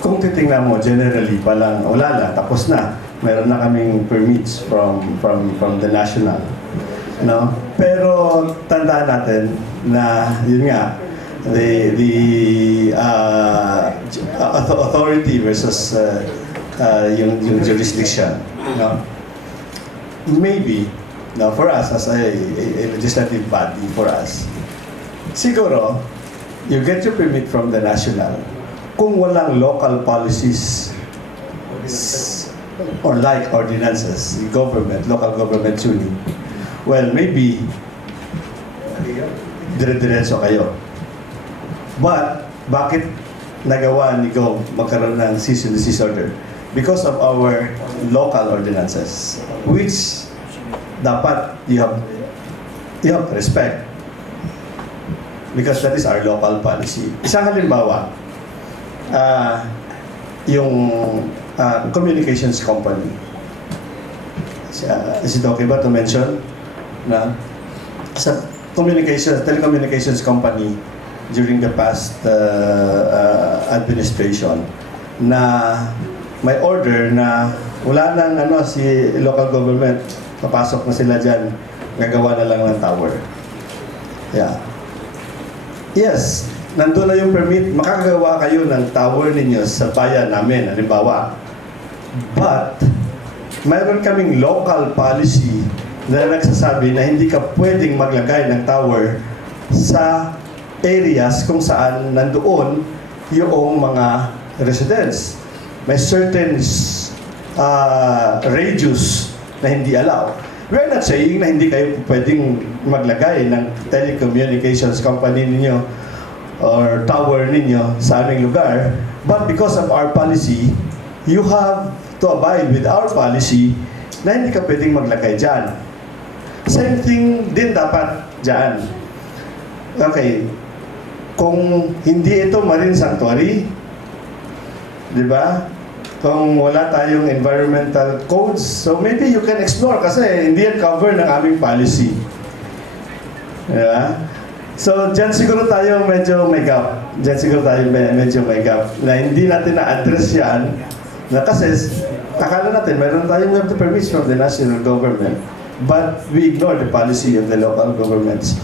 kung titingnan mo, generally, palang wala na, tapos na. Meron na kaming permits from the national. No? Pero tandaan natin na, yun nga, the authority versus yung jurisdiction. No? Maybe, no, for us as a legislative body, for us, siguro, you get your permit from the national kung walang local policies or like ordinances, government, local government tuning. Well, maybe dire-diretso kayo. But, bakit nagawa ni Go magkaroon ng cease and desist order? Because of our local ordinances, which dapat you have to respect. Because that is our local policy. Isang halimbawa, yung communications company. Is it okay ba to mention na sa telecommunications company during the past administration na may order na wala nang si local government, papasok na sila dyan, gagawa na lang ng tower. Yeah. Yes, nandun na yung permit, makakagawa kayo ng tower ninyo sa bayan namin, halimbawa. But, mayroon kaming local policy na nagsasabi na hindi ka pwedeng maglagay ng tower sa areas kung saan nandoon yung mga residents. May certain radius na hindi allow. We're not saying na hindi kayo pwedeng maglagay ng telecommunications company ninyo or tower ninyo sa aming lugar. But because of our policy, you have to abide with our policy na hindi ka pwedeng maglagay dyan. Same thing din dapat dyan. Okay, kung hindi ito marine sanctuary, di ba? Kung wala tayong environmental codes, so maybe you can explore kasi hindi yan cover ng aming policy. Yeah? So, dyan siguro tayo medyo may gap. Dyan siguro tayo medyo may gap. Na hindi natin na-address yan. Na kasi, akala natin, meron tayong we have the permits from the national government. But we ignore the policy of the local governments.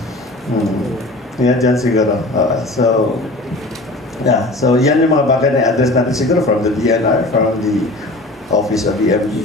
Yan dyan siguro. Yeah, so yan yung mga bagay na i-address natin siguro from the DNR, from the Office of EMD.